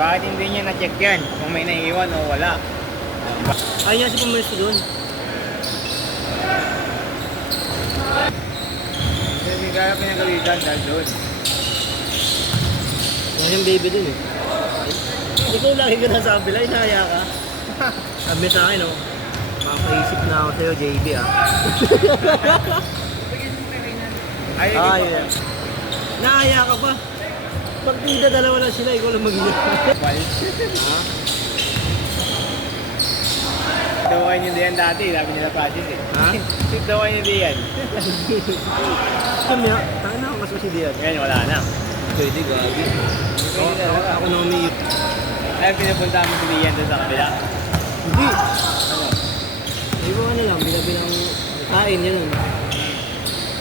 Bakit hindi niya na-check yan? Kung may naiiwan o wala. Ay, yan si pumesto doon. Hindi kaya pinagalitan dahil doon. Yan yung baby doon eh. Ikaw lagi ka na sa kabila, inaya ka. Sabi sa akin, oh. Makapaisip na ako sa'yo, JB ah. Ay, Ay, naaya ka pa. Partida, dalawa lang sila, ikaw lang mag-iyak. Ha? Dawain niyo diyan dati, sabi nila Francis eh. Ha? Dawain niyo diyan. Kami ha? Taka na ako mas masidiyan. Ngayon wala na. Pwede, gagi. Ako na umiyip. Ay, pinapunta mo si Lian doon sa kabila. Hindi. Ano? Iba ano lang, bilang kain, yan.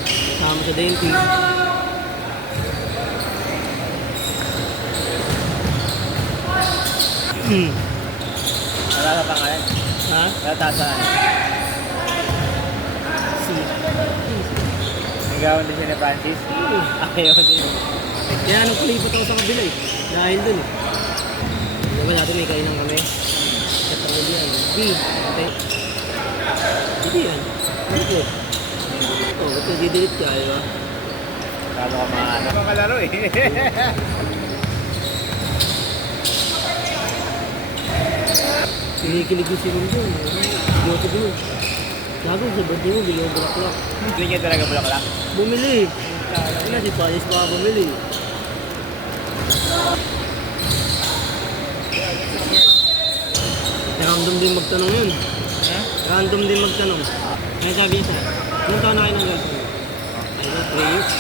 Kasama sa dentist. Wala ka pangalan. Ha? Wala tasaan. Si. Nagawan din siya ni Francis. Ayaw din. Kaya nung kulipat ako sa kabila eh. Dahil dun eh. Diba natin may kainan kami? At ang ulit yan. Ate. Hindi yan. Ano ko? Oo, ito didelete ka, di ba? Kalo ka maano. Makalaro eh. Kinikilig yung si Rondo. Idiyoto ko. Gago, sa birthday mo, bili yung bulaklak. Hindi niya talaga bulaklak. Bumili. Ano na, si Panis pa bumili. Random din magtanong yun. Ha? Random din magtanong. Kaya sabi niya sa, ilang taon na kayo ng girlfriend? Ay, 3 years.